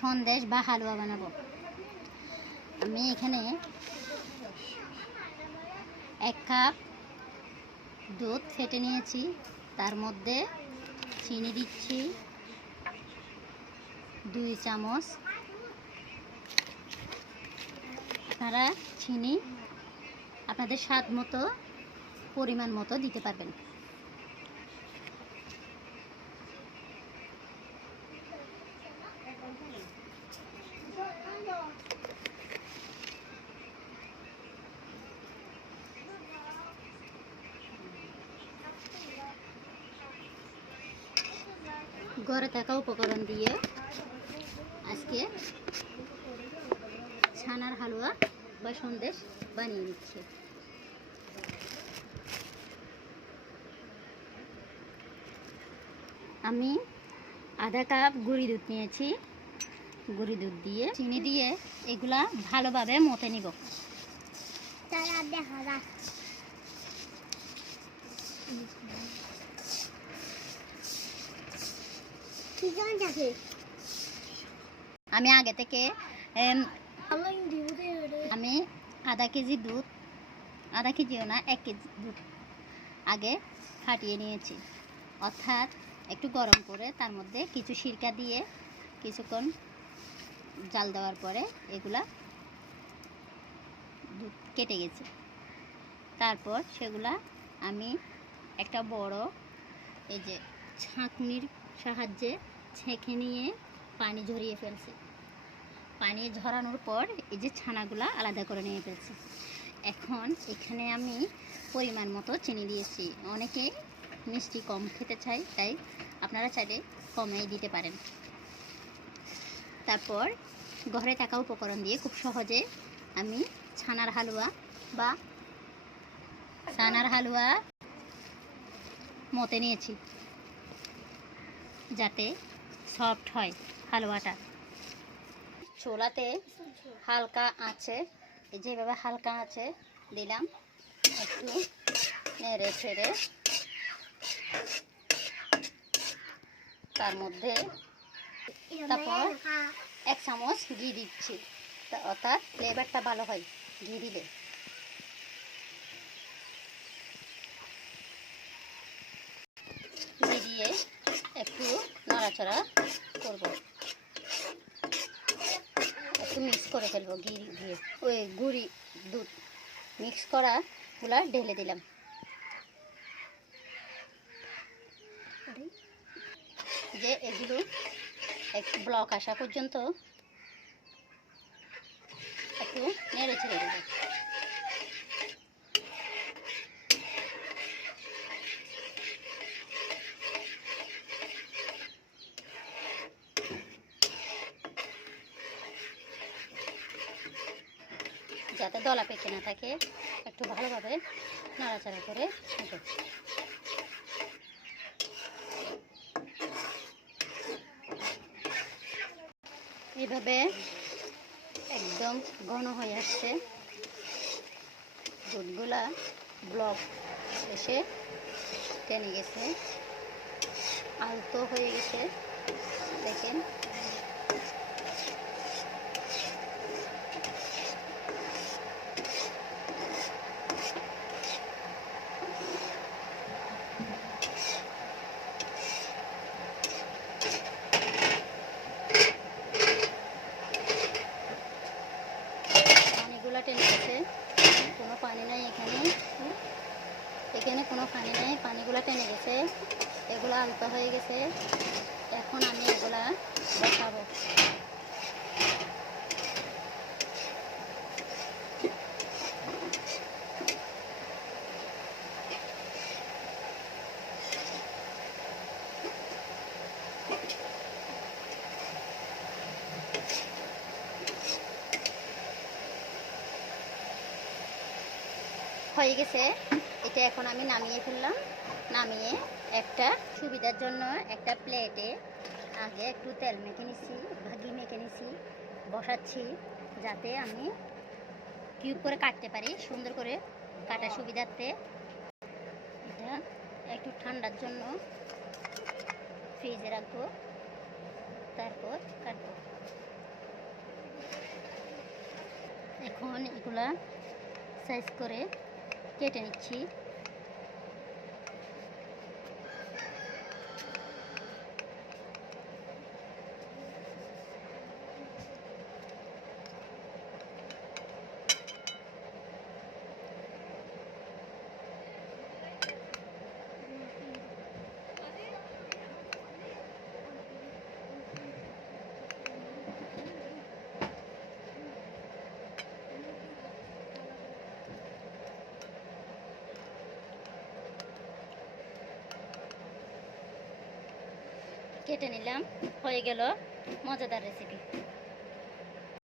সন্দেশ বা হালুয়া বানাবো। আমি এখানে 1 কাপ দুধ ফেটে নিয়েছি, তার মধ্যে চিনি দিচ্ছি 2 চামচ। আপনারা চিনি আপনাদের স্বাদ মতো পরিমাণ মতো দিতে পারবেন। ঘরে থাকা উপকরণ দিয়ে আজকে ছানার হালুয়া বা সন্দেশ বানিয়ে নিচ্ছি। আমি আধা কাপ গুঁড়ি দুধ নিয়েছি। গুঁড়ি দুধ দিয়ে চিনি দিয়ে এগুলা ভালোভাবে মথে নিব। আমি আগে থেকে আমি আধা কেজি দুধ, আধা কেজিও না 1 কেজি দুধ আগে ফাটিয়ে নিয়েছি, অর্থাৎ একটু গরম করে তার মধ্যে কিছু সিরকা দিয়ে কিছুক্ষণ জাল দেওয়ার পরে এগুলা দুধ কেটে গেছে। তারপর সেগুলা আমি একটা বড় এই যে ছাঁকনির সাহায্যে ছেঁকে নিয়ে পানি ঝরিয়ে ফেলছি। পানি ঝরানোর পর এই যে ছানাগুলা আলাদা করে নিয়ে ফেলছি। এখন এখানে আমি পরিমাণ মতো চিনি দিয়েছি। অনেকে মিষ্টি কম খেতে চাই, তাই আপনারা চাইলে কমেই দিতে পারেন। তারপর ঘরে থাকা উপকরণ দিয়ে খুব সহজে আমি ছানার হালুয়া মতে নিয়েছি, যাতে সফট হয় হালুয়াটা। চুলাতে হালকা আঁচে যেভাবে হালকা আঁচে দিলাম, একটু নেড়ে ছেড়ে তার মধ্যে তারপর 1 চামচ ঘি দিচ্ছি, অর্থাৎ ফ্লেভারটা ভালো হয় ঘি দিলে। ঘি দিয়ে একটু নাড়াচাড়া করব, একটু মিক্স করে ফেলবো ঘি দিয়ে। ওই গুঁড়ি দুধ মিক্স করাগুলা ঢেলে দিলাম। যে এগুলো একটু ব্লক আসা পর্যন্ত একটু নেড়ে ছেড়ে দেব। যাতে দলা পেকে না থাকে, একটু ভালোভাবে নাড়াচাড়া করে নেব। এইভাবে একদম ঘন হয়ে আসছে, দুধগুলা ব্লক এসে টেনে গেছে, আলতো হয়ে গেছে। দেখেন পানিগুলা টেনে গেছে, কোনো পানি নাই এখানে কোনো পানি নেই, পানিগুলা টেনে গেছে, এগুলো আলতো হয়ে গেছে। এখন আমি এগুলা বসাবো। হয়ে গেছে, এটা এখন আমি নামিয়ে ফেললাম। নামিয়ে একটা সুবিধার জন্য একটা প্লেটে আগে একটু তেল মেখে নিছি বা ঘি মেখে নিছি, বসাচ্ছি, যাতে আমি কিউব করে কাটতে পারি, সুন্দর করে কাটার সুবিধার্থে। এটা একটু ঠান্ডার জন্য ফ্রিজে রাখবো, তারপর কাটবো। এগুলা সাইজ করে কেটে নিচ্ছি। কেটে নিলাম, হয়ে গেল মজাদার রেসিপি।